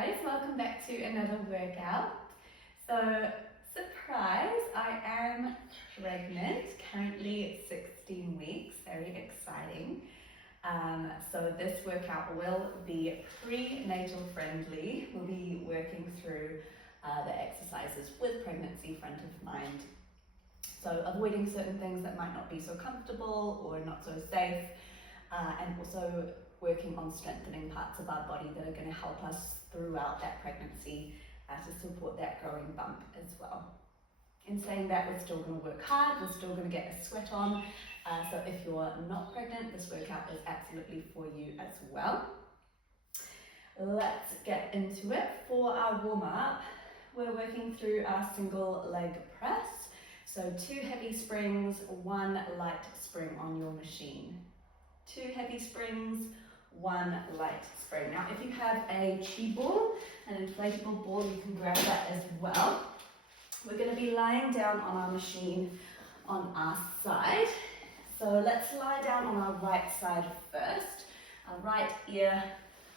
guys, welcome back to another workout. So, surprise, I am pregnant, currently 16 weeks, very exciting. So this workout will be prenatal friendly. We'll be working through the exercises with pregnancy front of mind. So avoiding certain things that might not be so comfortable or not so safe, and also working on strengthening parts of our body that are going to help us throughout that pregnancy to support that growing bump as well. In saying that, we're still going to work hard, we're still going to get a sweat on, so if you're not pregnant, this workout is absolutely for you as well. Let's get into it. For our warm-up, we're working through our single leg press. So 2 heavy springs, 1 light spring on your machine. 2 heavy springs, 1 light spring. Now if you have a chi ball, an inflatable ball, you can grab that as well. We're going to be lying down on our machine on our side. So let's lie down on our right side first. Our right ear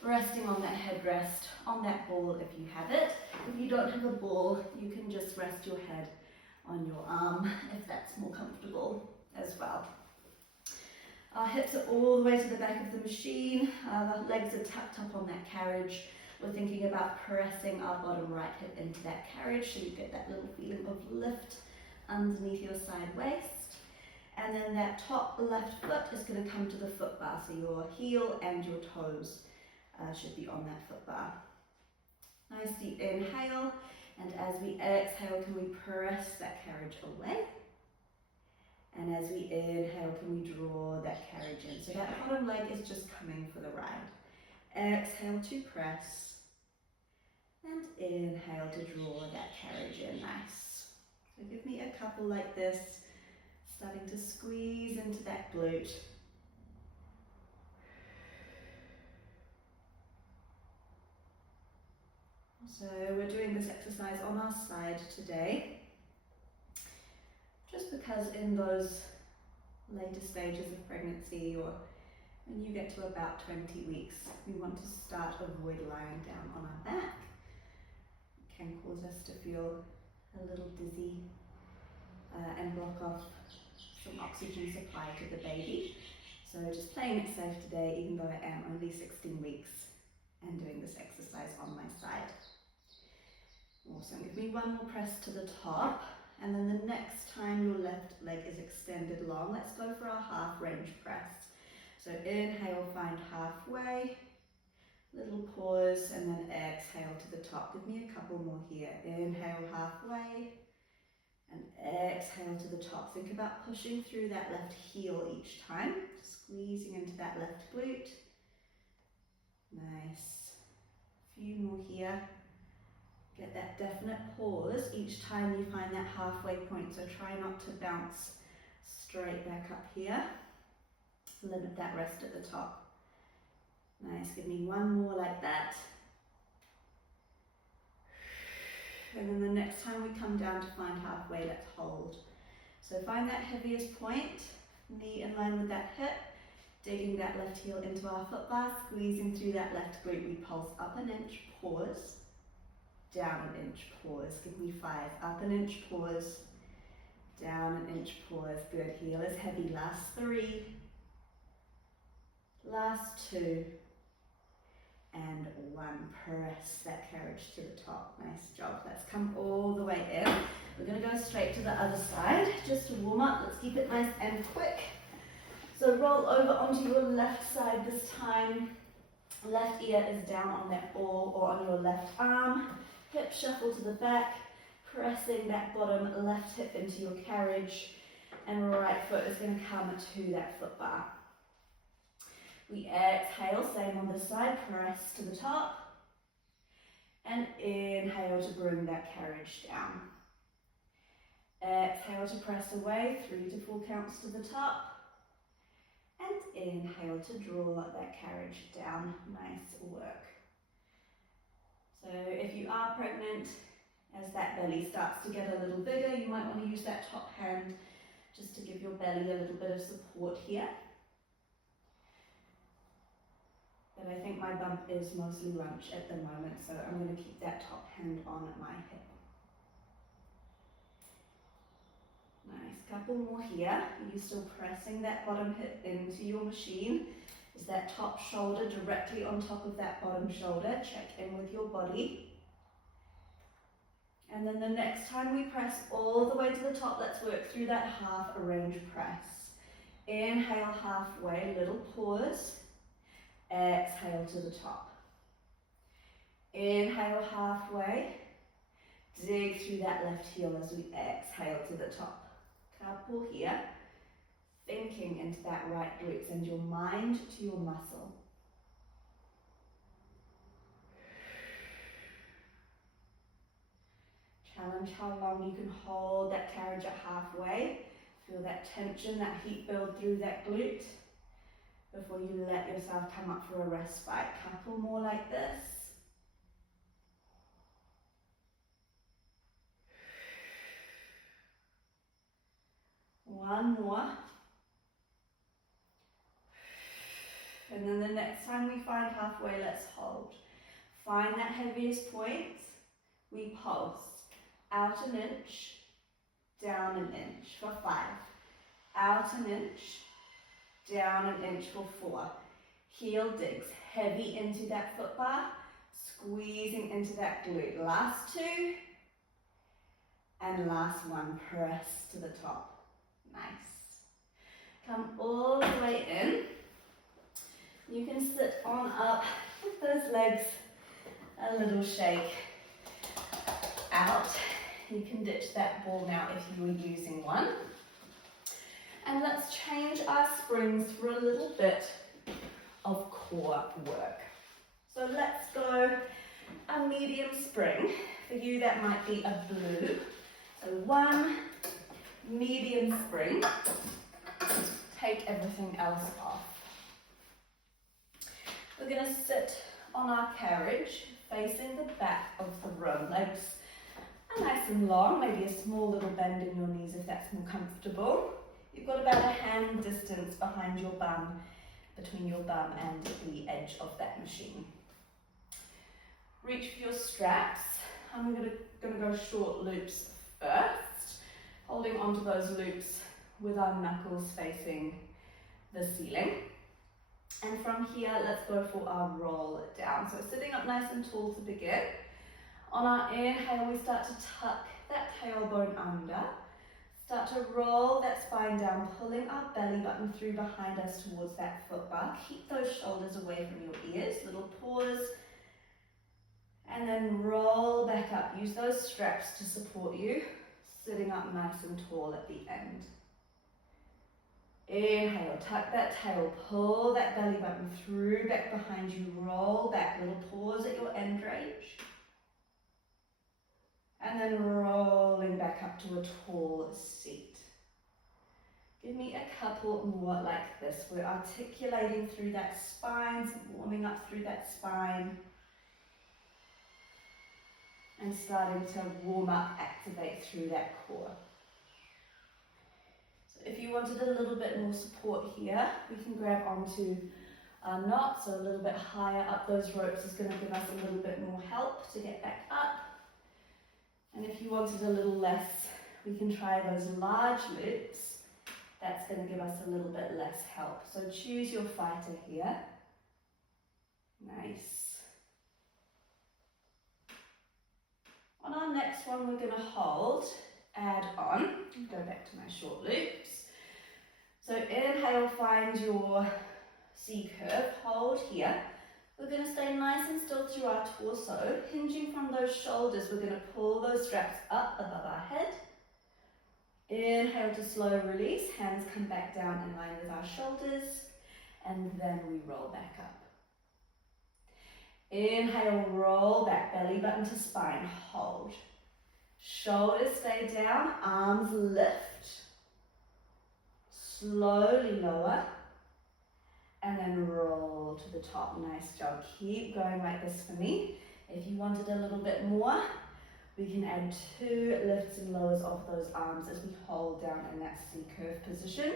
resting on that headrest, on that ball if you have it. If you don't have a ball, you can just rest your head on your arm if that's more comfortable as well. Our hips are all the way to the back of the machine, our legs are tucked up on that carriage. We're thinking about pressing our bottom right hip into that carriage so you get that little feeling of lift underneath your side waist. And then that top left foot is going to come to the foot bar, so your heel and your toes should be on that foot bar. Nice deep inhale, and as we exhale, can we press that carriage away? And as we inhale, can we draw that carriage in? So that bottom leg is just coming for the ride. Exhale to press, and inhale to draw that carriage in. Nice. So give me a couple like this, starting to squeeze into that glute. So we're doing this exercise on our side today, just because in those later stages of pregnancy, or when you get to about 20 weeks, we want to start avoid lying down on our back. It can cause us to feel a little dizzy and block off some oxygen supply to the baby. So just playing it safe today, even though I am only 16 weeks and doing this exercise on my side. Awesome, give me one more press to the top, and then the next time your left leg is extended long, let's go for our half range press. So inhale, find halfway, little pause, and then exhale to the top. Give me a couple more here. Inhale halfway, and exhale to the top. Think about pushing through that left heel each time, squeezing into that left glute. Nice. A few more here. Get that definite pause each time you find that halfway point, so try not to bounce straight back up here. Limit that rest at the top. Nice, give me one more like that. And then the next time we come down to find halfway, let's hold. So find that heaviest point, knee in line with that hip, digging that left heel into our foot bar, squeezing through that left glute. We pulse up an inch, pause. Down an inch, pause. Give me 5. Up an inch, pause. Down an inch, pause. Good. Heel is heavy. Last 3. Last 2. And 1. Press that carriage to the top. Nice job. Let's come all the way in. We're going to go straight to the other side just to warm up. Let's keep it nice and quick. So roll over onto your left side this time. Left ear is down on that ball or on your left arm. Hip shuffle to the back, pressing that bottom left hip into your carriage, and right foot is going to come to that foot bar. We exhale, same on this side, press to the top, and inhale to bring that carriage down. Exhale to press away, 3 to 4 counts to the top, and inhale to draw that carriage down. Nice work. So if you are pregnant, as that belly starts to get a little bigger, you might want to use that top hand just to give your belly a little bit of support here. but I think my bump is mostly lunge at the moment, so I'm going to keep that top hand on my hip. Nice, couple more here. You're still pressing that bottom hip into your machine. Is that top shoulder directly on top of that bottom shoulder? Check in with your body. And then the next time we press all the way to the top, let's work through that half range press. Inhale halfway, little pause. Exhale to the top. Inhale halfway. Dig through that left heel as we exhale to the top. Couple here. Thinking into that right glute. Send your mind to your muscle. Challenge how long you can hold that carriage at halfway. Feel that tension, that heat build through that glute before you let yourself come up for a respite. Couple more like this. One more. And then the next time we find halfway, let's hold. Find that heaviest point. We pulse. Out an inch, down an inch for 5. Out an inch, down an inch for 4. Heel digs heavy into that foot bar, squeezing into that glute. Last 2. And last one, press to the top. Nice. Come all the way in. You can sit on up with those legs, a little shake out. You can ditch that ball now if you were using one. And let's change our springs for a little bit of core work. So let's go a medium spring. For you that might be a blue. So 1 medium spring. Take everything else off. We're going to sit on our carriage facing the back of the room. Legs are nice and long, maybe a small little bend in your knees if that's more comfortable. You've got about a hand distance behind your bum, between your bum and the edge of that machine. Reach for your straps. I'm going to go short loops first, holding onto those loops with our knuckles facing the ceiling. And from here, let's go for our roll down. So sitting up nice and tall to begin. On our inhale, we start to tuck that tailbone under. Start to roll that spine down, pulling our belly button through behind us towards that foot bar. Keep those shoulders away from your ears. Little pause. And then roll back up. Use those straps to support you. Sitting up nice and tall at the end. Inhale, tuck that tail, pull that belly button through back behind you, roll back, little pause at your end range. And then rolling back up to a tall seat. Give me a couple more like this. We're articulating through that spine, warming up through that spine. And starting to warm up, activate through that core. If you wanted a little bit more support here, we can grab onto our knot, so a little bit higher up those ropes is going to give us a little bit more help to get back up. And if you wanted a little less, we can try those large loops. That's going to give us a little bit less help. So choose your fighter here. Nice. On our next one, we're going to hold. Add on, go back to my short loops. So inhale, find your C curve, hold here. We're going to stay nice and still through our torso. Hinging from those shoulders, we're going to pull those straps up above our head. Inhale to slow release, hands come back down in line with our shoulders, and then we roll back up. Inhale, roll back, belly button to spine, hold. Shoulders stay down, arms lift, slowly lower, and then roll to the top. Nice job. Keep going like this for me. If you wanted a little bit more, we can add 2 lifts and lowers of those arms as we hold down in that C curve position.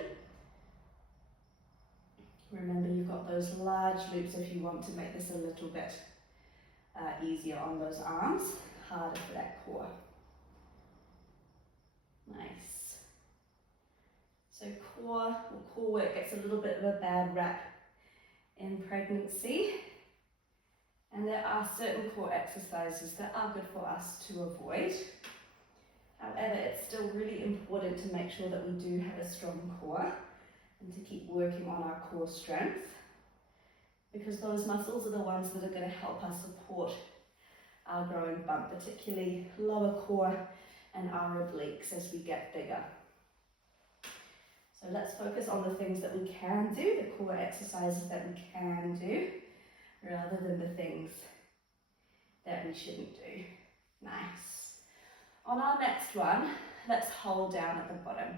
Remember, you've got those large glutes if you want to make this a little bit easier on those arms, harder for that core. Nice. So core work gets a little bit of a bad rap in pregnancy, and there are certain core exercises that are good for us to avoid. However, it's still really important to make sure that we do have a strong core and to keep working on our core strength, because those muscles are the ones that are going to help us support our growing bump, particularly lower core and our obliques as we get bigger. So let's focus on the things that we can do, the core exercises that we can do, rather than the things that we shouldn't do. Nice. On our next one, let's hold down at the bottom.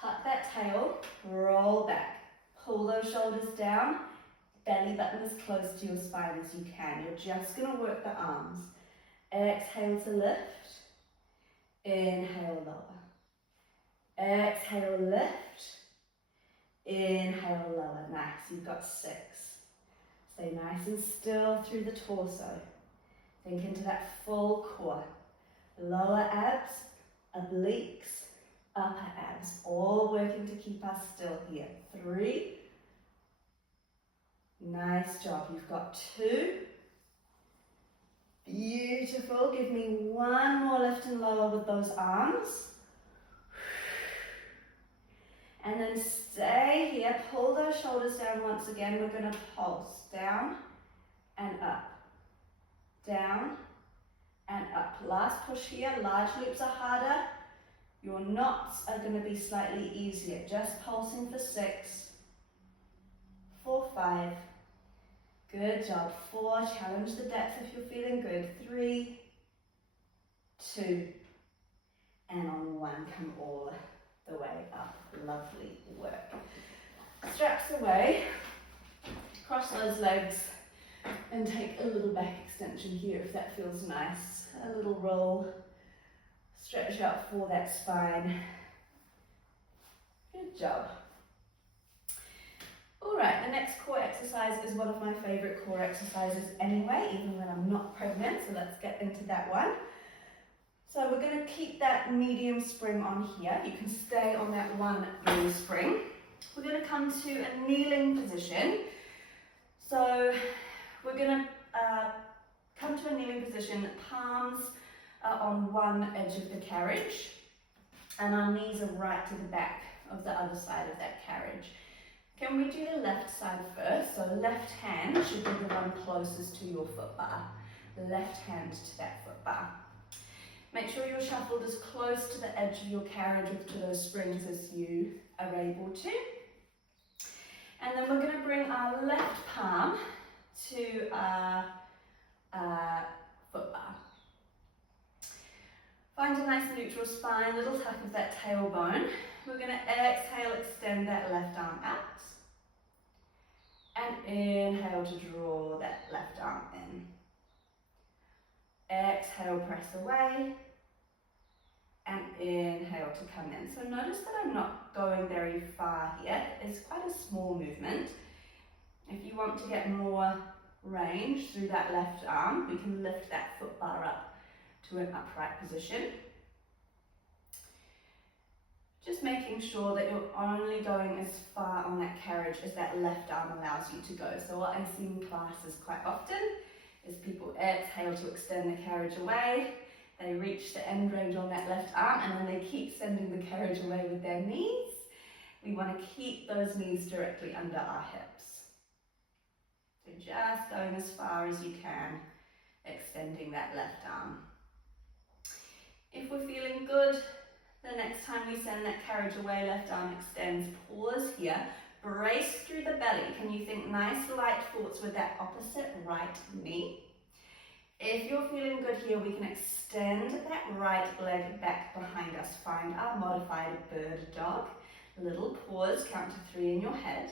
Tuck that tail, roll back, pull those shoulders down, belly button as close to your spine as you can. You're just going to work the arms. Exhale to lift, inhale lower. Exhale, lift, inhale lower. Nice, you've got 6. Stay nice and still through the torso. Think into that full core. Lower abs, obliques, upper abs, all working to keep us still here. 3. Nice job. You've got 2. Beautiful. Give me 1 more lift and lower with those arms. And then stay here. Pull those shoulders down once again. We're going to pulse down and up. Down and up. Last push here. Large loops are harder. Your knots are going to be slightly easier. Just pulsing for 6, 4, 5. Good job. 4. Challenge the depth if you're feeling good. 3, 2, and on 1, come all the way up. Lovely work. Straps away. Cross those legs and take a little back extension here if that feels nice. A little roll. Stretch out for that spine. Good job. Alright, the next core exercise is one of my favourite core exercises anyway, even when I'm not pregnant, so let's get into that one. So we're going to keep that medium spring on here. You can stay on that one blue spring. We're going to come to a kneeling position. So we're going to come to a kneeling position, palms on one edge of the carriage, and our knees are right to the back of the other side of that carriage. Can we do the left side first? So left hand should be the one closest to your foot bar. Left hand to that foot bar. Make sure you're shuffled as close to the edge of your carriage to those springs as you are able to. And then we're going to bring our left palm to our foot bar. Find a nice neutral spine, little tuck of that tailbone. We're going to exhale, extend that left arm out. And inhale to draw that left arm in. Exhale, press away. And inhale to come in. So notice that I'm not going very far here. It's quite a small movement. If you want to get more range through that left arm, we can lift that foot bar up to an upright position. Just making sure that you're only going as far on that carriage as that left arm allows you to go. So what I see in classes quite often is people exhale to extend the carriage away. They reach the end range on that left arm and then they keep sending the carriage away with their knees. We want to keep those knees directly under our hips. So just going as far as you can, extending that left arm. If we're feeling good, the next time we send that carriage away, left arm extends, pause here, brace through the belly. Can you think nice light thoughts with that opposite right knee? If you're feeling good here, we can extend that right leg back behind us. Find our modified bird dog. Little pause, count to 3 in your head.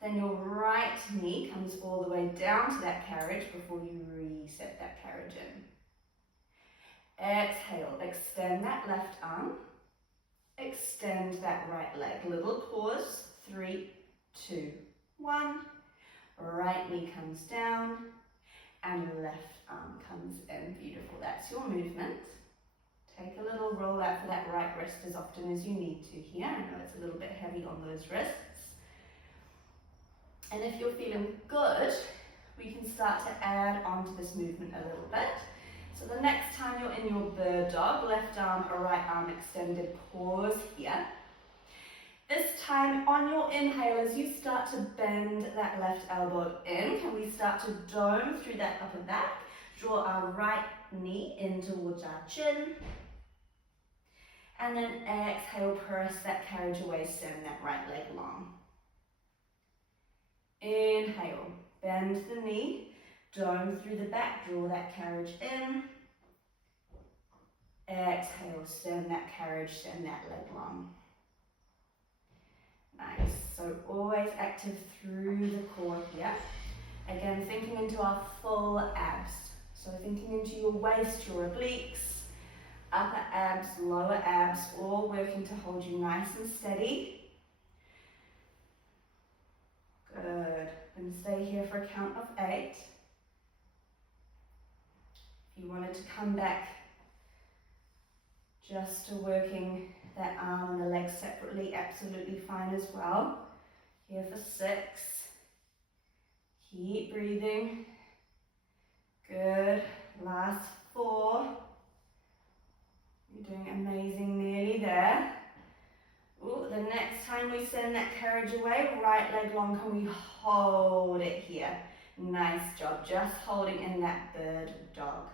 Then your right knee comes all the way down to that carriage before you reset that carriage in. Exhale, extend that left arm, extend that right leg. Little pause, 3, 2, 1. Right knee comes down and left arm comes in. Beautiful. That's your movement. Take a little roll out for that right wrist as often as you need to here. I know it's a little bit heavy on those wrists. And if you're feeling good, we can start to add on to this movement a little bit. So the next time you're in your bird dog, left arm or right arm extended, pause here. This time on your inhale, as you start to bend that left elbow in, can we start to dome through that upper back? Draw our right knee in towards our chin. And then exhale, press that carriage away, send that right leg long. Inhale, bend the knee, dome through the back, draw that carriage in. Exhale, send that carriage, send that leg long. Nice, so always active through the core here. Again, thinking into our full abs. So thinking into your waist, your obliques, upper abs, lower abs, all working to hold you nice and steady. Good, and stay here for a count of 8. If you wanted to come back just to working that arm and the leg separately, absolutely fine as well. Here for 6. Keep breathing. Good. Last 4. You're doing amazing, nearly there. Ooh, the next time we send that carriage away, right leg long, can we hold it here? Nice job, just holding in that bird dog.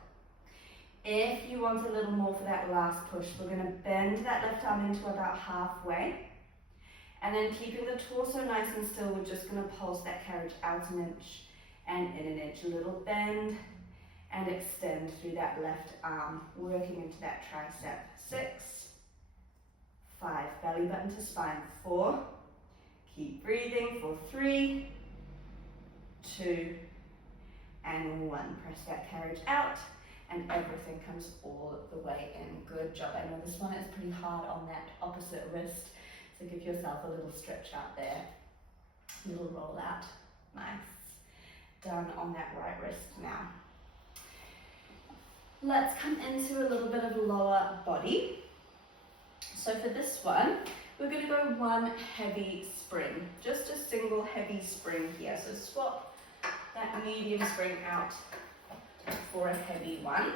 If you want a little more for that last push, we're going to bend that left arm into about halfway. And then keeping the torso nice and still, we're just going to pulse that carriage out an inch and in an inch. A little bend and extend through that left arm, working into that tricep. 6, 5, belly button to spine. 4, keep breathing for 3, 2, and 1. Press that carriage out. And everything comes all the way in. Good job. I know this one is pretty hard on that opposite wrist, so give yourself a little stretch out there. A little roll out. Nice. Done on that right wrist now. Let's come into a little bit of lower body. So for this one, we're going to go one heavy spring. Just a single heavy spring here. So swap that medium spring out for a heavy one.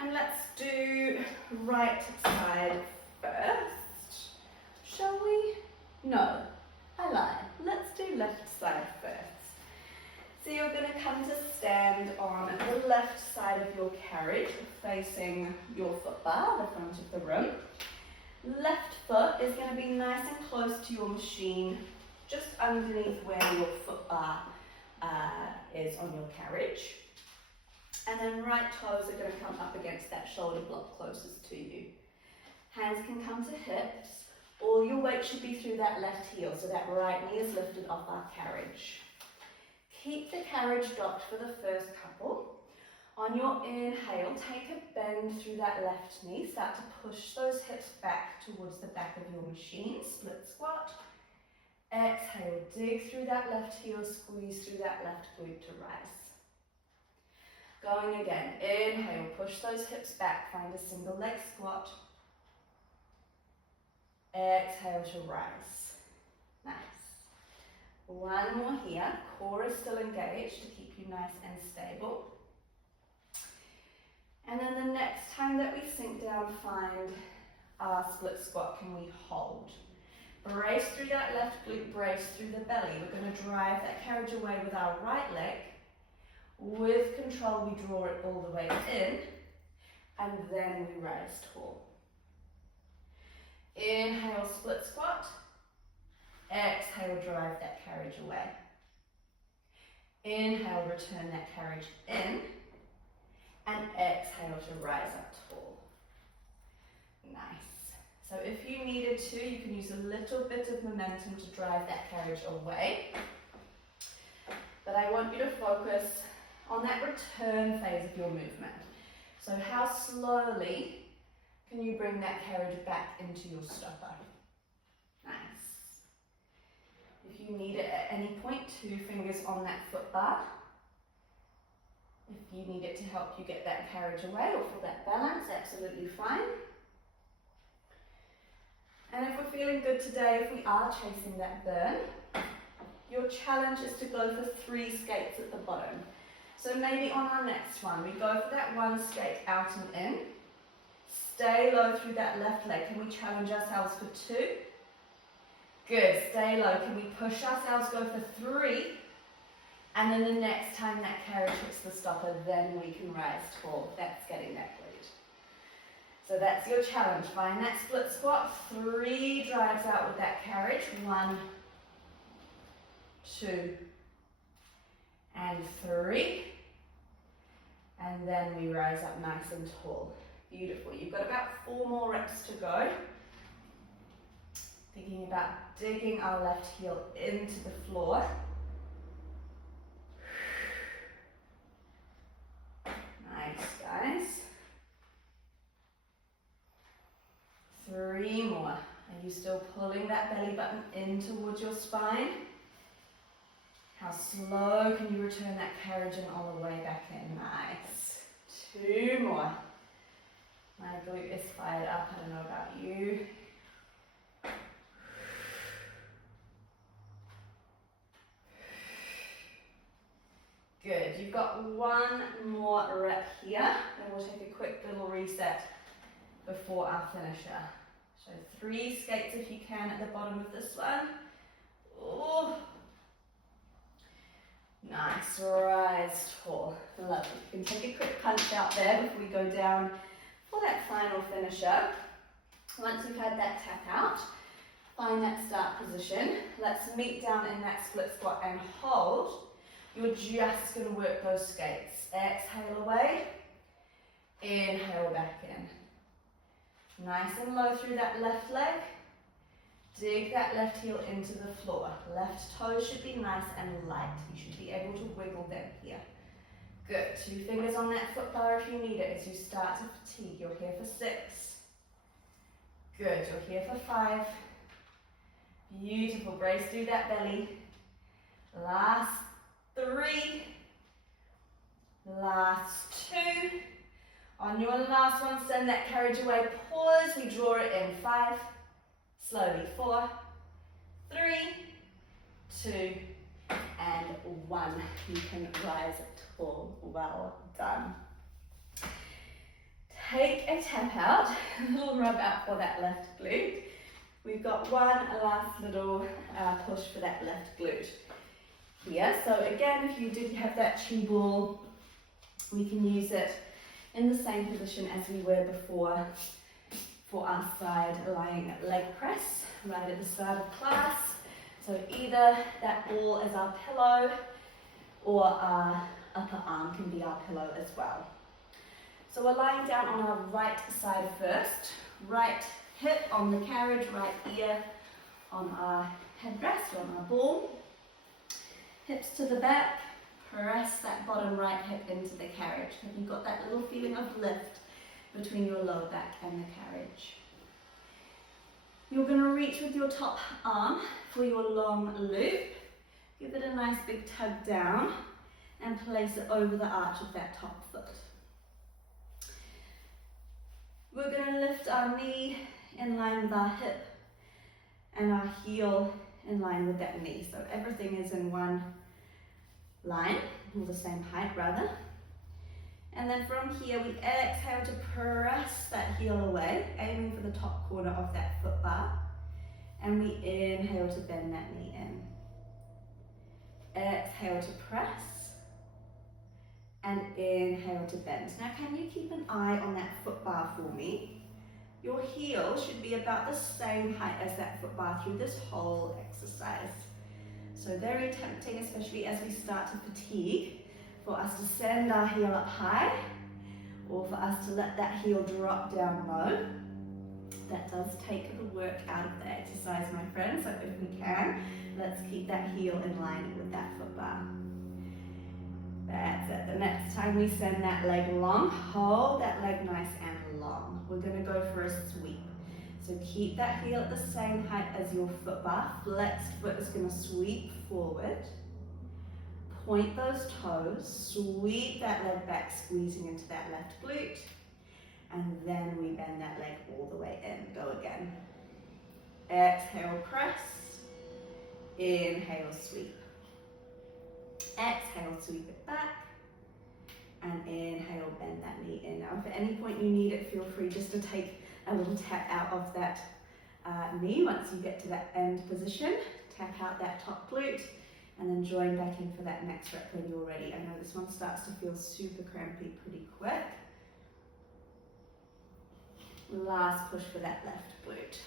And let's do right side first. Shall we? No, I lied. Let's do left side first. So you're going to come to stand on the left side of your carriage, facing your foot bar, the front of the room. Left foot is going to be nice and close to your machine, just underneath where your foot bar is on your carriage. And then right toes are going to come up against that shoulder block closest to you. Hands can come to hips. All your weight should be through that left heel, so that right knee is lifted off our carriage. Keep the carriage docked for the first couple. On your inhale, take a bend through that left knee. Start to push those hips back towards the back of your machine. Split squat. Exhale, dig through that left heel, squeeze through that left glute to rise. Going again, inhale, push those hips back, find a single leg squat. Exhale to rise. Nice. One more here, core is still engaged to keep you nice and stable. And then the next time that we sink down, find our split squat, can we hold? Brace through that left glute, brace through the belly. We're going to drive that carriage away with our right leg. With control, we draw it all the way in, and then we rise tall. Inhale, split squat. Exhale, drive that carriage away. Inhale, return that carriage in, and exhale to rise up tall. Nice. So if you needed to, you can use a little bit of momentum to drive that carriage away. But I want you to focus on that return phase of your movement. So how slowly can you bring that carriage back into your stopper? Nice. If you need it at any point, 2 fingers on that foot bar. If you need it to help you get that carriage away or for that balance, absolutely fine. And if we're feeling good today, if we are chasing that burn, your challenge is to go for 3 skates at the bottom. So maybe on our next one, we go for that 1 skate out and in. Stay low through that left leg. Can we challenge ourselves for 2? Good, stay low. Can we push ourselves, go for 3? And then the next time that carriage hits the stopper, then we can rise tall. That's getting that glute. So that's your challenge. Find that split squat. 3 drives out with that carriage. 1, 2, and 3. And then we rise up nice and tall. Beautiful. You've got about 4 more reps to go. Thinking about digging our left heel into the floor. Nice, guys. 3 more. Are you still pulling that belly button in towards your spine? How slow can you return that carriage in all the way back in? Nice. 2 more. My glute is fired up. I don't know about you. Good. You've got 1 more rep here, and we'll take a quick little reset before our finisher. So 3 skates if you can at the bottom of this one. Oh, nice. Rise tall. Lovely. You can take a quick punch out there before we go down for that final finisher. Once we've had that tap out, find that start position. Let's meet down in that split squat and hold. You're just going to work those skates. Exhale away. Inhale back in. Nice and low through that left leg. Dig that left heel into the floor. Left toes should be nice and light. You should be able to wiggle them here. Good. 2 fingers on that foot bar if you need it as you start to fatigue. You're here for 6. Good. You're here for 5. Beautiful. Brace through that belly. Last 3. Last 2. On your last one, send that carriage away. Pause. We draw it in. 5. Slowly. 4, 3, 2, and 1. You can rise tall. Well done. Take a tap out. A little rub out for that left glute. We've got 1 last little push for that left glute here. So again, if you did have that chi ball, we can use it in the same position as we were before for our side lying leg press right at the start of class. So either that ball is our pillow or our upper arm can be our pillow as well. So we're lying down on our right side first. Right hip on the carriage, right ear on our headrest or on our ball. Hips to the back, press that bottom right hip into the carriage. Have you got that little feeling of lift between your lower back and the carriage? You're going to reach with your top arm for your long loop. Give it a nice big tug down and place it over the arch of that top foot. We're going to lift our knee in line with our hip and our heel in line with that knee. So everything is in one line, or the same height rather. And then from here we exhale to press that heel away, aiming for the top corner of that foot bar. And we inhale to bend that knee in. Exhale to press. And inhale to bend. Now can you keep an eye on that foot bar for me? Your heel should be about the same height as that foot bar through this whole exercise. So very tempting, especially as we start to fatigue, for us to send our heel up high, or for us to let that heel drop down low. That does take the work out of the exercise, my friends. So if we can, let's keep that heel in line with that foot bar. That's it. The next time we send that leg long, hold that leg nice and long. We're going to go for a sweep. So keep that heel at the same height as your foot bar. Flexed foot is going to sweep forward. Point those toes, sweep that leg back, squeezing into that left glute. And then we bend that leg all the way in. Go again. Exhale, press. Inhale, sweep. Exhale, sweep it back. And inhale, bend that knee in. Now, if at any point you need it, feel free just to take a little tap out of that knee once you get to that end position. Tap out that top glute and then join back in for that next rep when you're ready. I know this one starts to feel super crampy pretty quick. Last push for that left glute.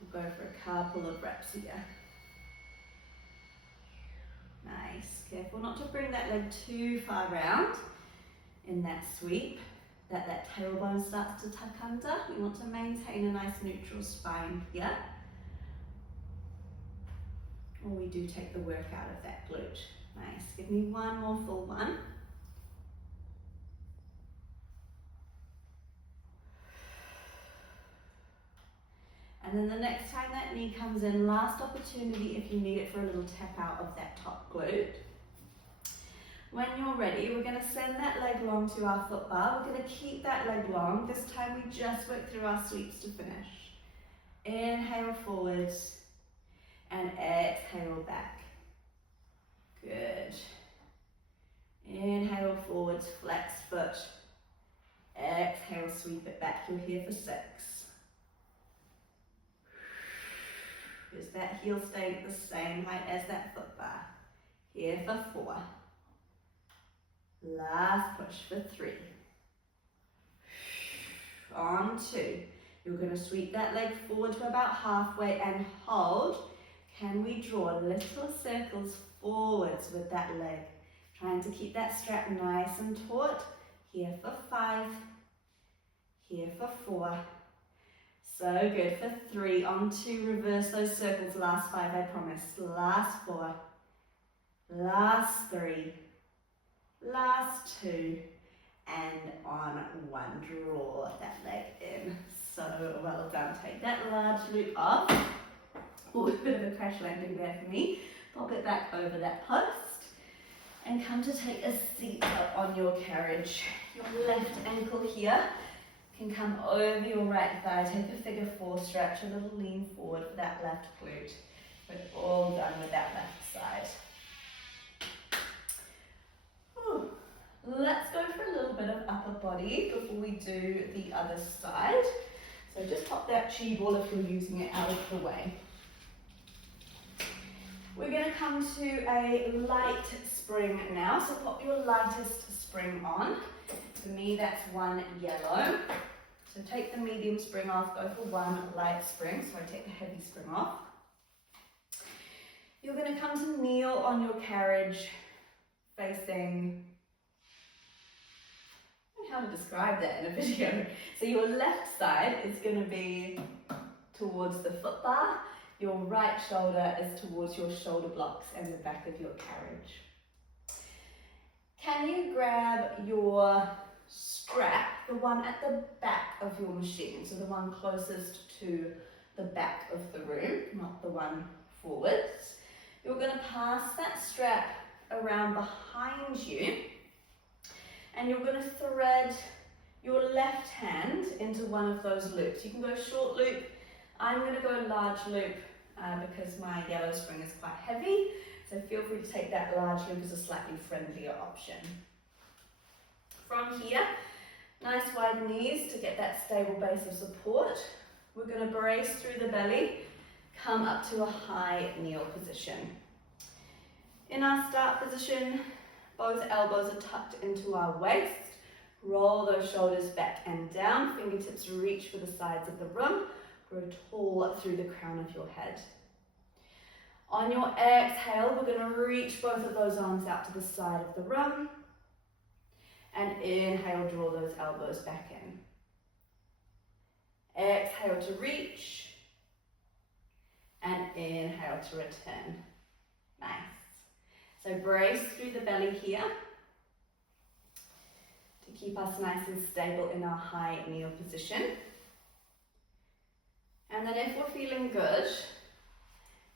We'll go for a couple of reps here. Nice. Careful not to bring that leg too far round in that sweep, that tailbone starts to tuck under. We want to maintain a nice neutral spine here. Or we do take the work out of that glute. Nice. Give me one more full one. And then the next time that knee comes in, last opportunity if you need it for a little tap out of that top glute. When you're ready, we're going to send that leg long to our foot bar. We're going to keep that leg long. This time we just work through our sweeps to finish. Inhale forwards and exhale back. Good. Inhale forwards, flex foot. Exhale, sweep it back. You're here for 6. Is that heel staying at the same height as that foot bar? Here for 4. Last push for 3. On 2. You're going to sweep that leg forward to about halfway and hold. Can we draw little circles forwards with that leg? Trying to keep that strap nice and taut. Here for 5. Here for 4. So good for 3. On 2, reverse those circles. Last 5, I promise. Last 4. Last 3. Last 2. And on 1, draw that leg in. So well done. Take that large loop off. Oh, a bit of a crash landing there for me. Pop it back over that post. And come to take a seat up on your carriage. Your left ankle here can come over your right thigh. Take a figure 4 stretch, a little lean forward for that left glute. We're all done with that left side. Whew. Let's go for a little bit of upper body before we do the other side. So just pop that chi ball if you're using it out of the way. We're going to come to a light spring now. So pop your lightest spring on. For me, that's 1 yellow. So take the medium spring off, go for 1 light spring. So I take the heavy spring off. You're going to come to kneel on your carriage facing, I don't know how to describe that in a video. So your left side is going to be towards the foot bar. Your right shoulder is towards your shoulder blocks and the back of your carriage. Can you grab your strap, the one at the back of your machine, so the one closest to the back of the room, not the one forwards. You're going to pass that strap around behind you and you're going to thread your left hand into one of those loops. You can go short loop. I'm going to go large loop because my yellow spring is quite heavy, so feel free to take that large loop as a slightly friendlier option. From here, nice wide knees to get that stable base of support. We're going to brace through the belly, come up to a high kneel position. In our start position, both elbows are tucked into our waist. Roll those shoulders back and down, fingertips reach for the sides of the room. Grow tall through the crown of your head. On your exhale, we're going to reach both of those arms out to the side of the room. And inhale, draw those elbows back in. Exhale to reach. And inhale to return. Nice. So brace through the belly here to keep us nice and stable in our high kneel position. And then if we're feeling good,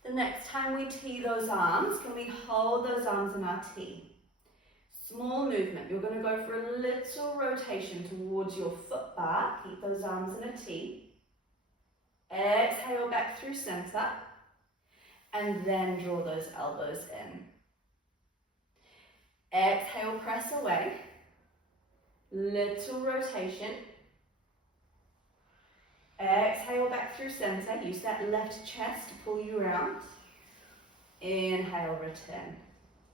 the next time we tee those arms, can we hold those arms in our tee? Small movement. You're going to go for a little rotation towards your foot bar. Keep those arms in a tee. Exhale back through center. And then draw those elbows in. Exhale, press away. Little rotation. Exhale back through center. Use that left chest to pull you around. Inhale, return.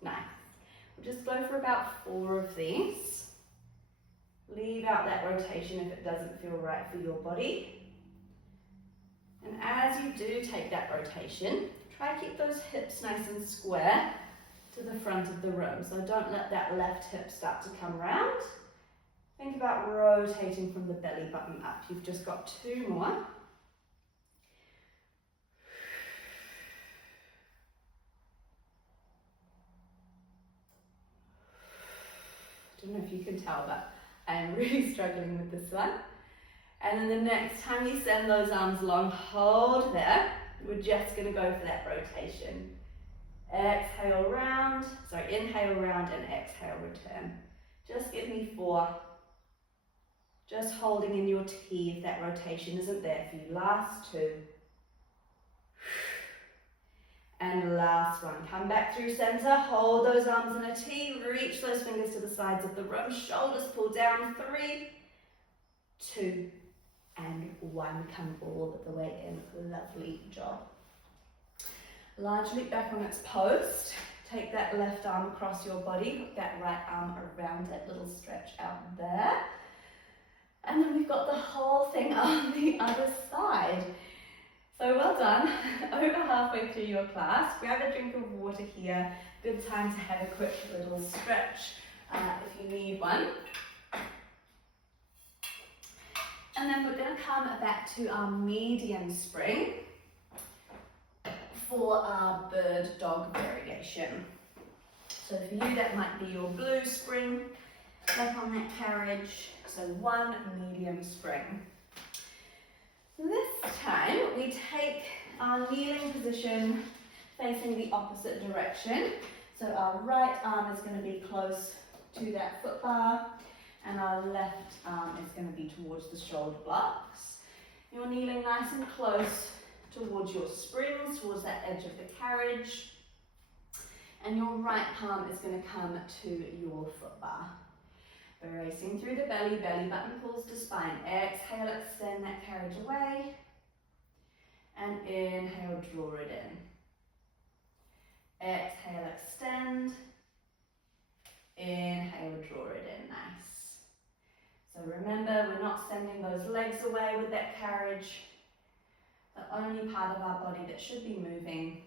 Nice. We'll just go for about 4 of these. Leave out that rotation if it doesn't feel right for your body. And as you do take that rotation, try to keep those hips nice and square to the front of the room. So don't let that left hip start to come round. Think about rotating from the belly button up. You've just got 2 more. I don't know if you can tell, but I am really struggling with this one. And then the next time you send those arms long, hold there. We're just going to go for that rotation. Exhale round, inhale round and exhale return. Just give me 4. Just holding in your tee if that rotation isn't there for you. Last 2. And last one. Come back through center, hold those arms in a tee, reach those fingers to the sides of the room, shoulders pull down. 3, 2, and 1. Come all the way in. Lovely job. Large loop back on its post. Take that left arm across your body, hook that right arm around it, little stretch out there. And then we've got the whole thing on the other side. So well done. Over halfway through your class, grab a drink of water here. Good time to have a quick little stretch if you need one. And then we're going to come back to our medium spring for our bird dog variation. So for you that might be your blue spring, back on that carriage. So 1 medium spring. This time we take our kneeling position facing the opposite direction. So our right arm is going to be close to that foot bar and our left arm is going to be towards the shoulder blocks. You're kneeling nice and close towards your springs, towards that edge of the carriage. And your right palm is going to come to your foot bar. Bracing through the belly, belly button pulls to spine. Exhale, extend that carriage away. And inhale, draw it in. Exhale, extend. Inhale, draw it in. Nice. So remember, we're not sending those legs away with that carriage. The only part of our body that should be moving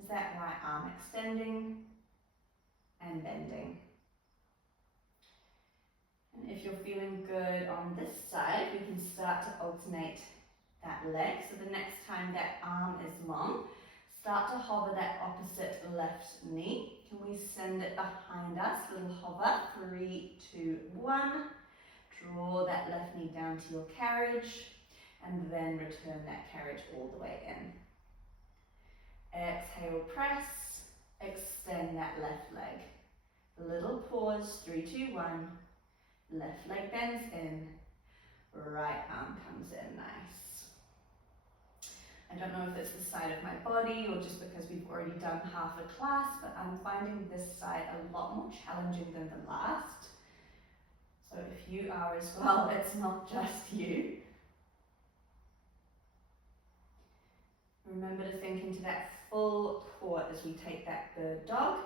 is that right arm extending and bending. And if you're feeling good on this side, we can start to alternate that leg. So the next time that arm is long, start to hover that opposite left knee. Can we send it behind us? Little hover. 3, 2, 1. Draw that left knee down to your carriage and then return that carriage all the way in. Exhale, press. Extend that left leg. A little pause. 3, 2, 1. Left leg bends in, right arm comes in, nice. I don't know if it's the side of my body or just because we've already done half a class, but I'm finding this side a lot more challenging than the last. So if you are as well, it's not just you. Remember to think into that full core as we take that bird dog.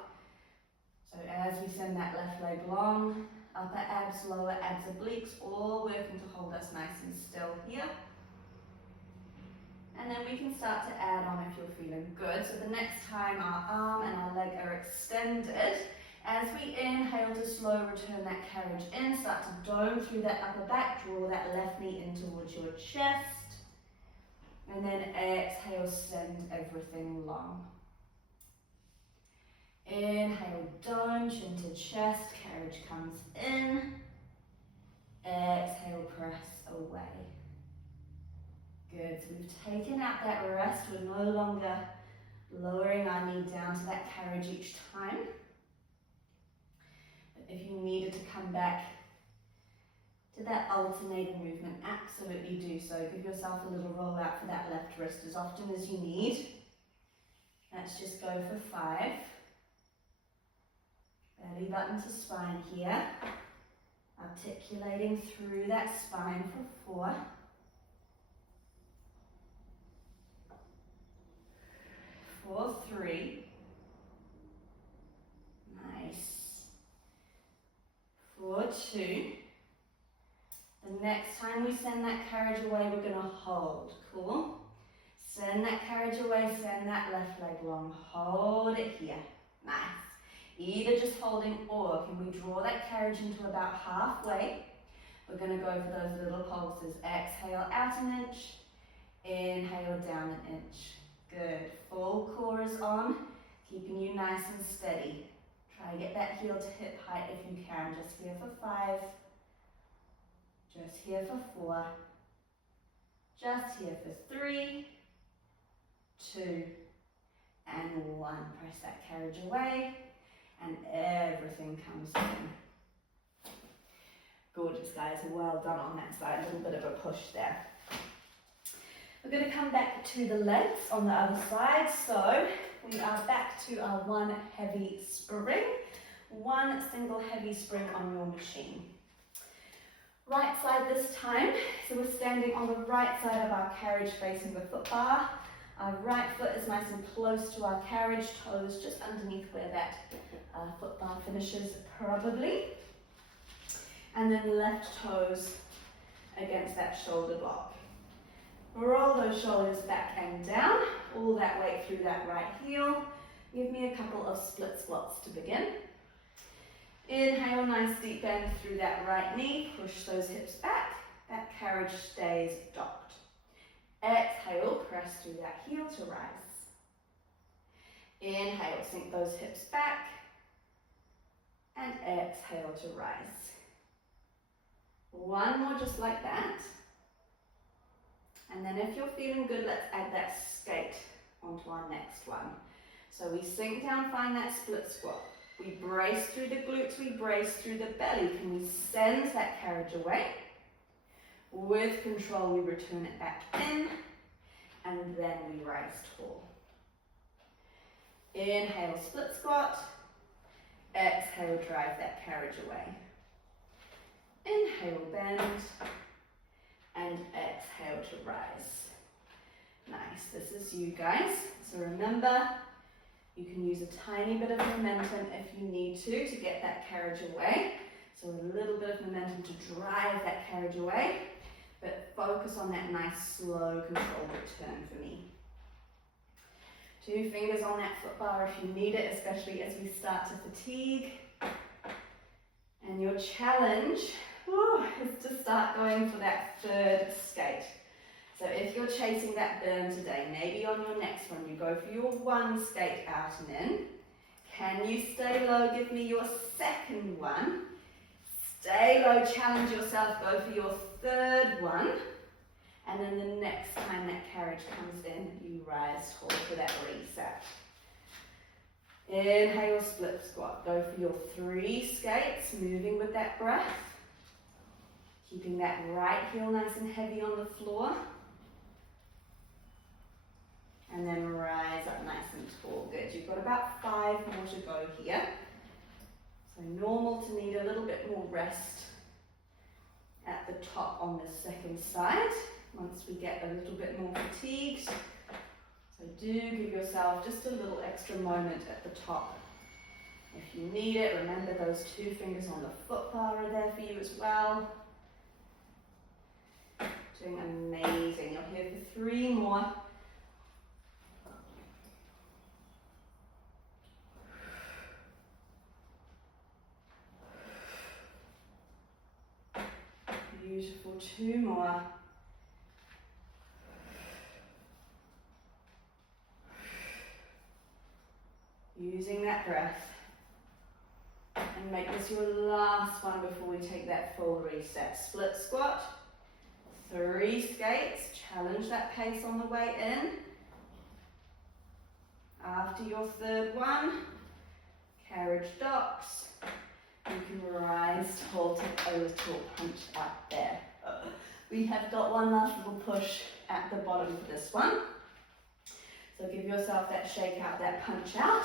So as we send that left leg long, upper abs, lower abs, obliques, all working to hold us nice and still here. And then we can start to add on if you're feeling good. So the next time our arm and our leg are extended, as we inhale to slow return that carriage in, start to dome through that upper back, draw that left knee in towards your chest. And then exhale, send everything long. Inhale, dome, chin to chest, carriage comes in. Exhale, press away. Good, so we've taken out that rest. We're no longer lowering our knee down to that carriage each time. But if you needed to come back to that alternating movement, absolutely do so. Give yourself a little roll out for that left wrist as often as you need. Let's just go for 5. Belly button to spine here. Articulating through that spine for 4. 4, 3. Nice. 4, 2. The next time we send that carriage away, we're going to hold. Cool? Send that carriage away, send that left leg long. Hold it here. Nice. Either just holding or can we draw that carriage into about halfway? We're going to go for those little pulses. Exhale out an inch. Inhale down an inch. Good. Full core is on, keeping you nice and steady. Try to get that heel to hip height if you can. Just here for 5. Just here for 4. Just here for 3, 2, and 1. Press that carriage away, and everything comes in. Gorgeous, guys. Well done on that side. A little bit of a push there. We're going to come back to the legs on the other side. So we are back to our 1 heavy spring. 1 single heavy spring on your machine. Right side this time. So we're standing on the right side of our carriage facing the foot bar. Our right foot is nice and close to our carriage, toes just underneath where that foot bar finishes probably. And then left toes against that shoulder block. Roll those shoulders back and down, all that weight through that right heel. Give me a couple of split squats to begin. Inhale, nice deep bend through that right knee. Push those hips back. That carriage stays docked. Exhale, press through that heel to rise. Inhale, sink those hips back. And exhale to rise. 1 more just like that. And then if you're feeling good, let's add that skate onto our next one. So we sink down, find that split squat. We brace through the glutes, we brace through the belly. Can we send that carriage away? With control, we return it back in, and then we rise tall. Inhale, split squat. Exhale, drive that carriage away. Inhale, bend. And exhale to rise. Nice, this is you guys. So remember, you can use a tiny bit of momentum if you need to get that carriage away. So a little bit of momentum to drive that carriage away, but focus on that nice, slow, controlled return for me. 2 fingers on that foot bar if you need it, especially as we start to fatigue. And your challenge is to start going for that 3rd skate. So if you're chasing that burn today, maybe on your next one you go for your 1 skate out and in. Can you stay low? Give me your 2nd one. Stay low, challenge yourself, go for your 3rd one. And then the next time that carriage comes in, you rise tall for that reset. Inhale, split squat. Go for your 3 skates, moving with that breath. Keeping that right heel nice and heavy on the floor. And then rise up nice and tall. Good. You've got about 5 more to go here. So normal to need a little bit more rest at the top on the 2nd side. Once we get a little bit more fatigued. So do give yourself just a little extra moment at the top. If you need it, remember those 2 fingers on the foot bar are there for you as well. Doing amazing. You're here for 3 more. Beautiful. 2 more. Using that breath. And make this your last one before we take that full reset. Split squat. 3 skates. Challenge that pace on the way in. After your third one, carriage docks. You can rise, hold it a little punch up there. We have got one last little push at the bottom for this one. So give yourself that shake out, that punch out.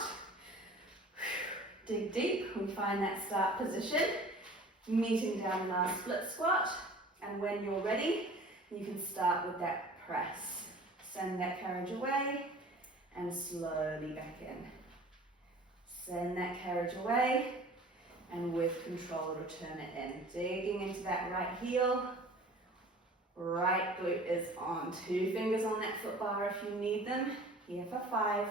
Dig deep. We find that start position. Meeting down in our split squat. And when you're ready, you can start with that press. Send that carriage away and slowly back in. Send that carriage away and with control return it in. Digging into that right heel. Right glute is on. 2 fingers on that foot bar if you need them. Here for 5.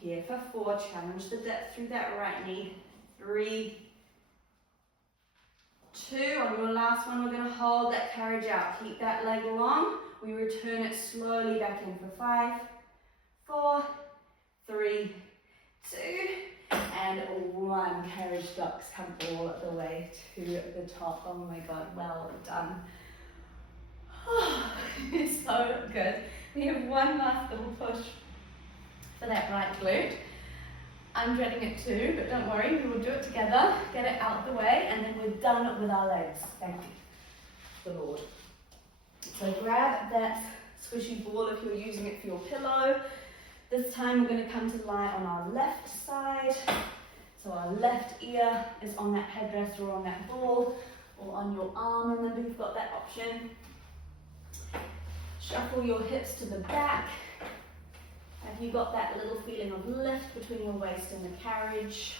Here for 4. Challenge the depth through that right knee. 3, 2. On your last one, we're going to hold that carriage out. Keep that leg long. We return it slowly back in for 5, 4, 3, 2, and 1. Carriage docks come all the way to the top. Oh my God, well done. Oh, it's so good. We have one last little push for that right glute. I'm dreading it too, but don't worry, we will do it together, get it out the way, and then we're done with our legs. Thank you, the Lord. So grab that squishy ball if you're using it for your pillow. This time we're going to come to lie on our left side. So our left ear is on that headrest or on that ball or on your arm. Remember, you've got that option. Shuffle your hips to the back. Have you got that little feeling of lift between your waist and the carriage?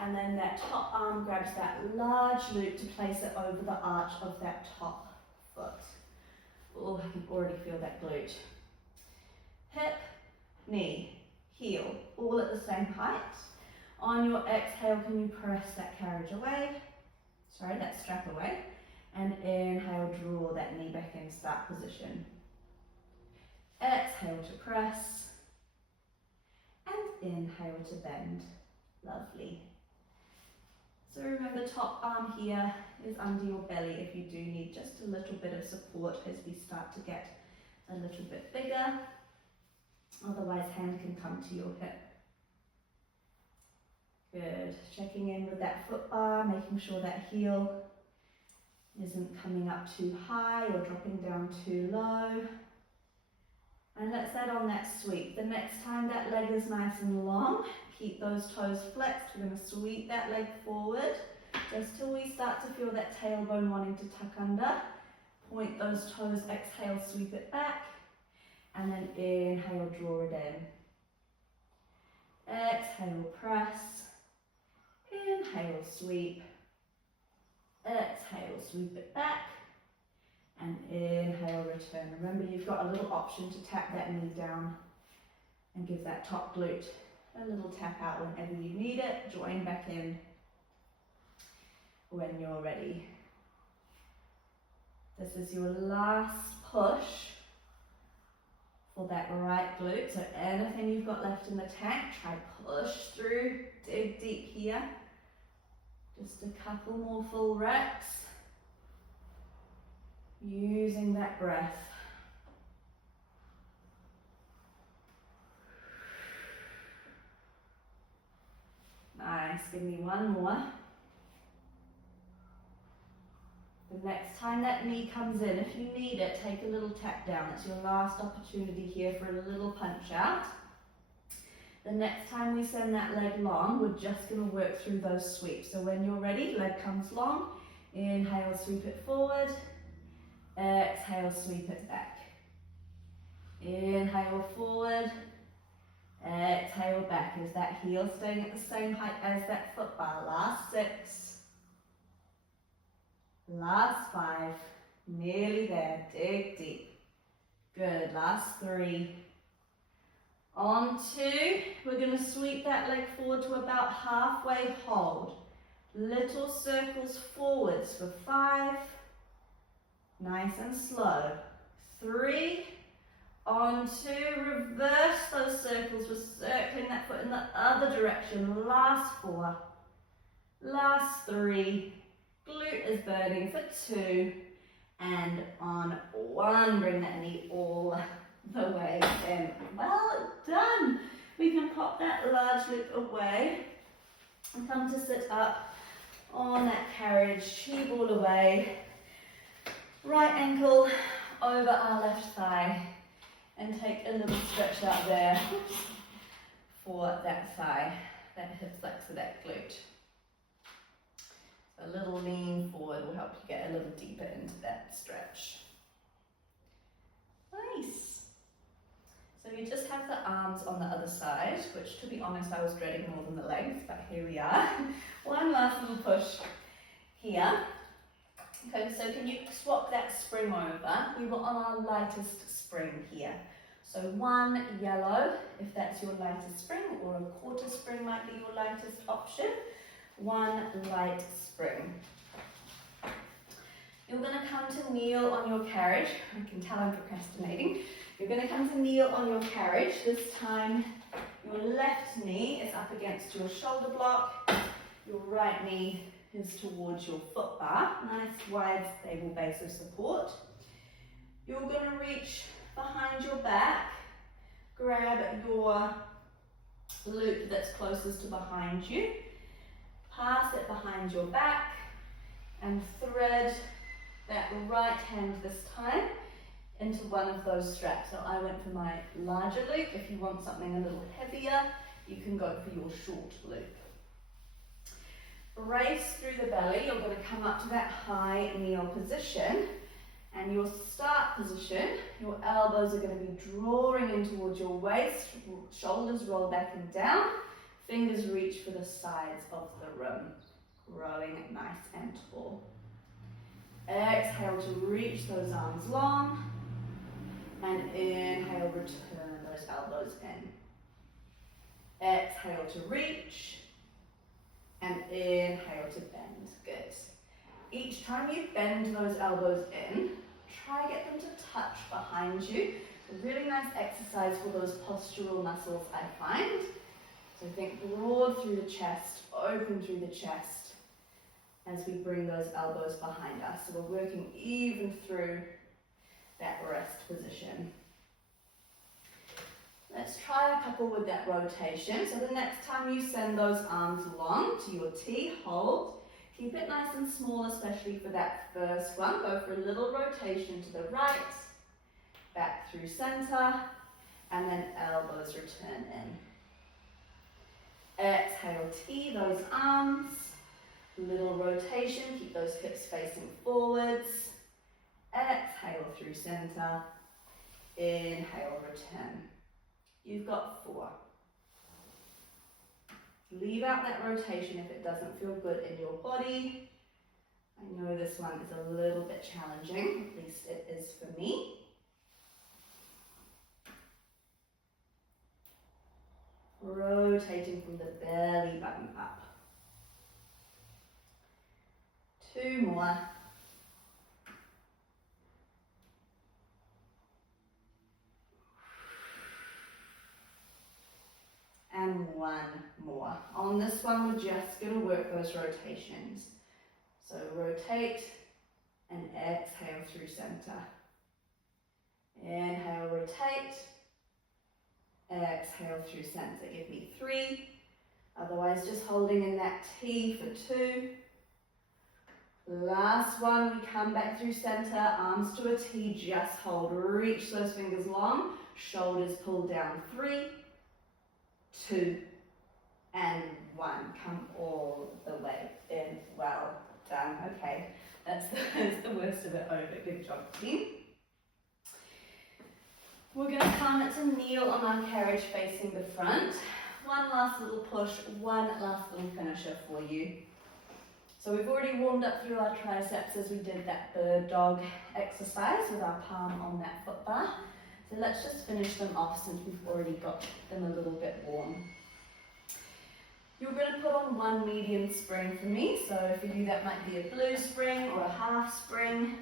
And then that top arm grabs that large loop to place it over the arch of that top foot. Oh, I can already feel that glute. Hip, knee, heel, all at the same height. On your exhale, can you press that carriage away? Sorry, that strap away. And inhale, draw that knee back in start position. Exhale to press. And inhale to bend. Lovely. So remember, top arm here is under your belly if you do need just a little bit of support as we start to get a little bit bigger. Otherwise, hand can come to your hip. Good. Checking in with that foot bar, making sure that heel isn't coming up too high or dropping down too low. And let's add on that sweep. The next time that leg is nice and long, keep those toes flexed. We're going to sweep that leg forward just till we start to feel that tailbone wanting to tuck under. Point those toes, exhale, sweep it back. And then inhale, draw it in. Exhale, press. Inhale, sweep. Exhale, sweep it back. And inhale, return. Remember, you've got a little option to tap that knee down and give that top glute a little tap out whenever you need it. Join back in when you're ready. This is your last push for that right glute. So anything you've got left in the tank, try push through, dig deep here. Just a couple more full reps. Using that breath. Nice, give me one more. The next time that knee comes in, if you need it, take a little tap down. It's your last opportunity here for a little punch out. The next time we send that leg long, we're just going to work through those sweeps. So when you're ready, leg comes long. Inhale, sweep it forward. Exhale, sweep it back. Inhale, forward. Exhale, back. Is that heel staying at the same height as that foot bar? Last 6. Last 5. Nearly there. Dig deep. Good. Last 3. On 2. We're going to sweep that leg forward to about halfway hold. Little circles forwards for 5. Nice and slow. 3. On 2, reverse those circles. We're circling that foot in the other direction. Last 4. Last 3. Glute is burning for 2. And on one, bring that knee all the way in. Well done. We can pop that large loop away and come to sit up on that carriage, chi ball away, right ankle over our left thigh, and take a little stretch out there for that thigh, that hip flexor, that glute. A little lean forward will help you get a little deeper into that stretch. Nice. So you just have the arms on the other side, which to be honest I was dreading more than the legs, but here we are. One last little push here. Okay, so can you swap that spring over? We were on our lightest spring here. So one yellow, if that's your lightest spring, or a quarter spring might be your lightest option. One light spring. You're going to come to kneel on your carriage. I can tell I'm procrastinating. You're going to come to kneel on your carriage. This time your left knee is up against your shoulder block. Your right knee is towards your foot bar. Nice wide stable base of support. You're going to reach behind your back. Grab your loop that's closest to behind you. Pass it behind your back and thread that right hand this time into one of those straps. So I went for my larger loop. If you want something a little heavier, you can go for your short loop. Brace through the belly. You're going to come up to that high kneel position, and your start position, your elbows are going to be drawing in towards your waist, shoulders roll back and down. Fingers reach for the sides of the room, growing nice and tall. Exhale to reach those arms long, and inhale, return those elbows in. Exhale to reach, and inhale to bend. Good. Each time you bend those elbows in, try get them to touch behind you. A really nice exercise for those postural muscles, I find. So think broad through the chest, open through the chest as we bring those elbows behind us. So we're working even through that rest position. Let's try a couple with that rotation. So the next time you send those arms long to your T, hold. Keep it nice and small, especially for that first one. Go for a little rotation to the right, back through center, and then elbows return in. Exhale, T those arms, little rotation, keep those hips facing forwards. Exhale through center, inhale, return. You've got 4. Leave out that rotation if it doesn't feel good in your body. I know this one is a little bit challenging, at least it is for me. Rotating from the belly button up. 2 more. And 1 more. On this one, we're just going to work those rotations. So rotate and exhale through center. Inhale, rotate. Exhale through center. Give me 3. Otherwise, just holding in that T for 2. Last one, we come back through center, arms to a T, just hold. Reach those fingers long, shoulders pull down. 3, 2, and 1. Come all the way in. Well done. Okay, that's the worst of it over. Good job, team. We're going to come to kneel on our carriage facing the front. One last little push, one last little finisher for you. So we've already warmed up through our triceps as we did that bird dog exercise with our palm on that foot bar. So let's just finish them off since we've already got them a little bit warm. You're going to put on one medium spring for me. So for you that might be a blue spring or a half spring.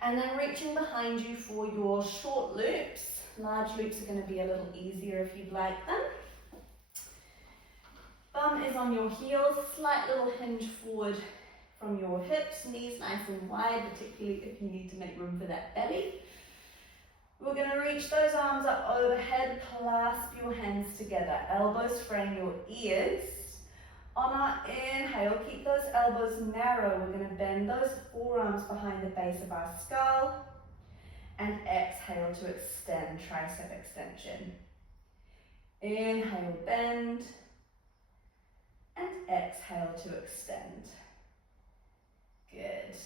And then reaching behind you for your short loops. Large loops are going to be a little easier if you'd like them. Bum is on your heels, slight little hinge forward from your hips, knees nice and wide, particularly if you need to make room for that belly. We're going to reach those arms up overhead, clasp your hands together, elbows frame your ears. On our inhale, keep those elbows narrow. We're going to bend those forearms behind the base of our skull. And exhale to extend, tricep extension. Inhale, bend. And exhale to extend. Good.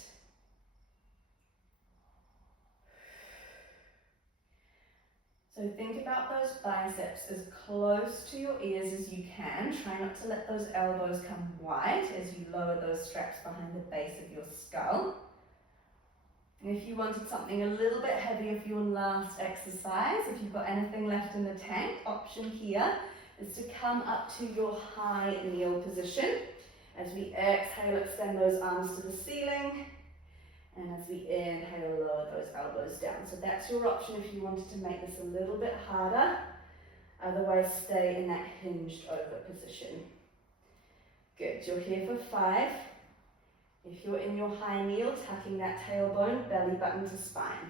So think about those biceps as close to your ears as you can. Try not to let those elbows come wide as you lower those straps behind the base of your skull. And if you wanted something a little bit heavier for your last exercise, if you've got anything left in the tank, option here is to come up to your high kneel position. As we exhale, extend those arms to the ceiling. And as we inhale, lower those elbows down. So that's your option if you wanted to make this a little bit harder. Otherwise, stay in that hinged over position. Good, you're here for 5. If you're in your high kneel, tucking that tailbone, belly button to spine.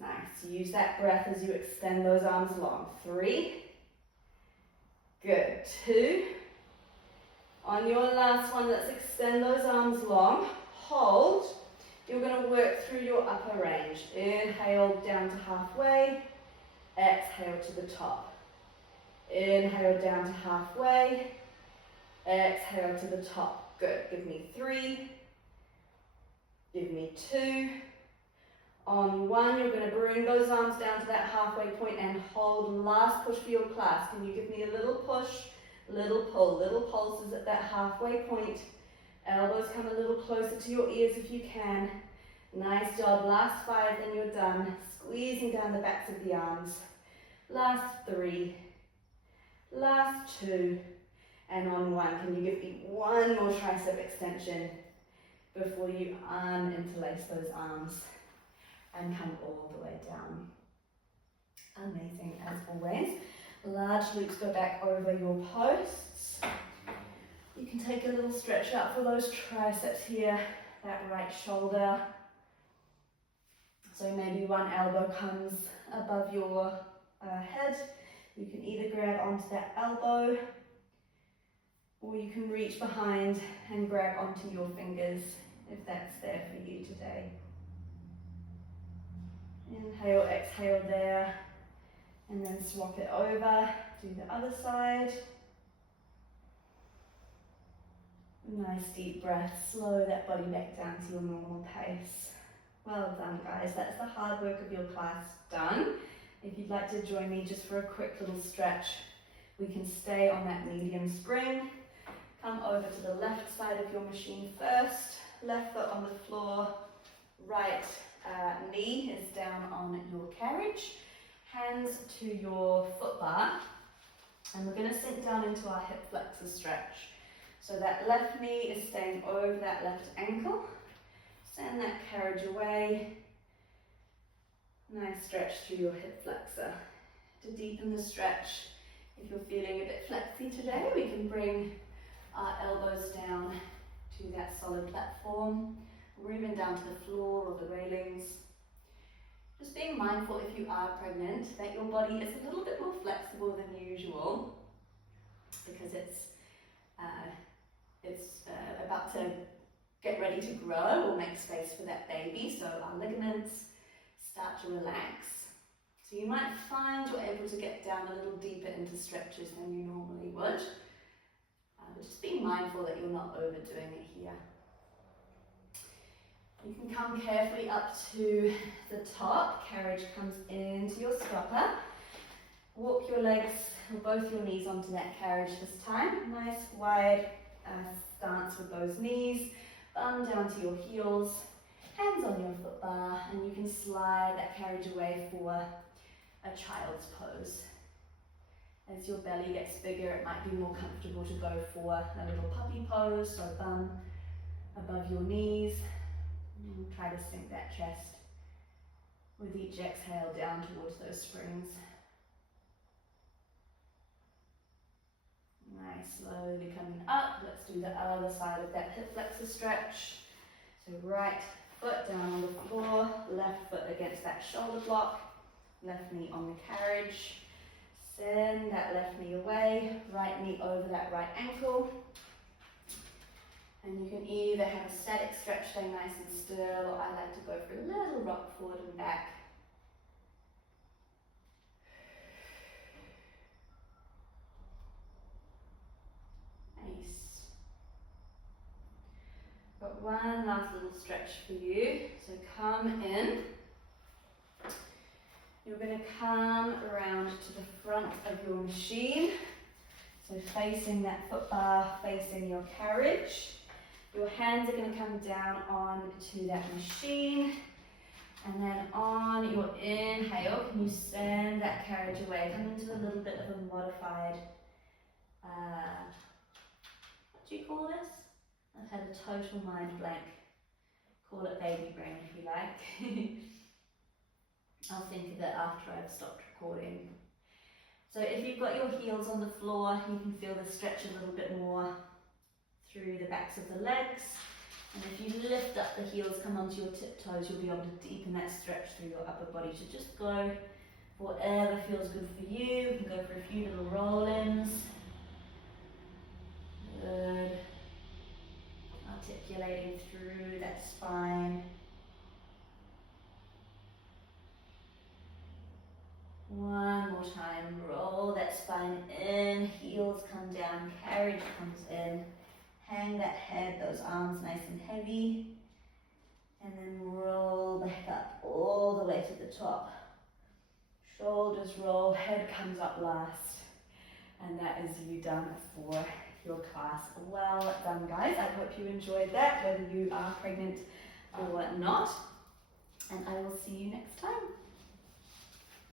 Nice, use that breath as you extend those arms long. 3. Good, 2. On your last one, let's extend those arms long. Hold. You're going to work through your upper range. Inhale down to halfway. Exhale to the top. Inhale down to halfway. Exhale to the top. Good. Give me 3. Give me 2. On 1, you're going to bring those arms down to that halfway point and hold. Last push for your class. Can you give me a little push, little pull, little pulses at that halfway point. Elbows come a little closer to your ears if you can. Nice job. Last 5, then you're done. Squeezing down the backs of the arms. Last 3. Last 2. And on 1, can you give me one more tricep extension before you uninterlace those arms and come all the way down. Amazing as always. Large glutes go back over your posts. You can take a little stretch out for those triceps here, that right shoulder. So maybe one elbow comes above your head. You can either grab onto that elbow or you can reach behind and grab onto your fingers if that's there for you today. Inhale, exhale there, and then swap it over, do the other side. Nice deep breath, slow that body back down to your normal pace. Well done guys, that's the hard work of your class done. If you'd like to join me just for a quick little stretch, we can stay on that medium spring. Come over to the left side of your machine first, left foot on the floor, right knee is down on your carriage, hands to your foot bar, and we're going to sink down into our hip flexor stretch. So that left knee is staying over that left ankle. Send that carriage away. Nice stretch through your hip flexor. To deepen the stretch, if you're feeling a bit flexy today, we can bring our elbows down to that solid platform, or even down to the floor or the railings. Just being mindful if you are pregnant that your body is a little bit more flexible than usual because it's about to get ready to grow or make space for that baby, so our ligaments start to relax. So you might find you're able to get down a little deeper into stretches than you normally would. But just being mindful that you're not overdoing it here. You can come carefully up to the top. Carriage comes into your scupper. Walk your legs or both your knees onto that carriage this time. Nice wide stance with those knees. Bum down to your heels. Hands on your foot bar, and you can slide that carriage away for a child's pose. As your belly gets bigger, it might be more comfortable to go for a little puppy pose, so bum above your knees. And try to sink that chest with each exhale down towards those springs. Nice, slowly coming up. Let's do the other side of that hip flexor stretch. So right foot down on the floor, left foot against that shoulder block, left knee on the carriage. Send that left knee away, right knee over that right ankle. And you can either have a static stretch staying nice and still, or I like to go for a little rock forward and back. Nice. Got one last little stretch for you. So come in. You're going to come around to the front of your machine. So facing that foot bar, facing your carriage. Your hands are going to come down onto that machine. And then on your inhale, can you send that carriage away? Come into a little bit of a modified, what do you call this? I've had a total mind blank. Call it baby brain if you like. I'll think of it after I've stopped recording. So if you've got your heels on the floor, you can feel the stretch a little bit more through the backs of the legs. And if you lift up the heels, come onto your tiptoes, you'll be able to deepen that stretch through your upper body. So just go for whatever feels good for you. You can go for a few little roll-ins. Good. Articulating through that spine. One more time, roll that spine in, heels come down, carriage comes in, hang that head, those arms nice and heavy, and then roll back up all the way to the top. Shoulders roll, head comes up last, and that is you done for your class. Well done, guys. I hope you enjoyed that, whether you are pregnant or not, and I will see you next time.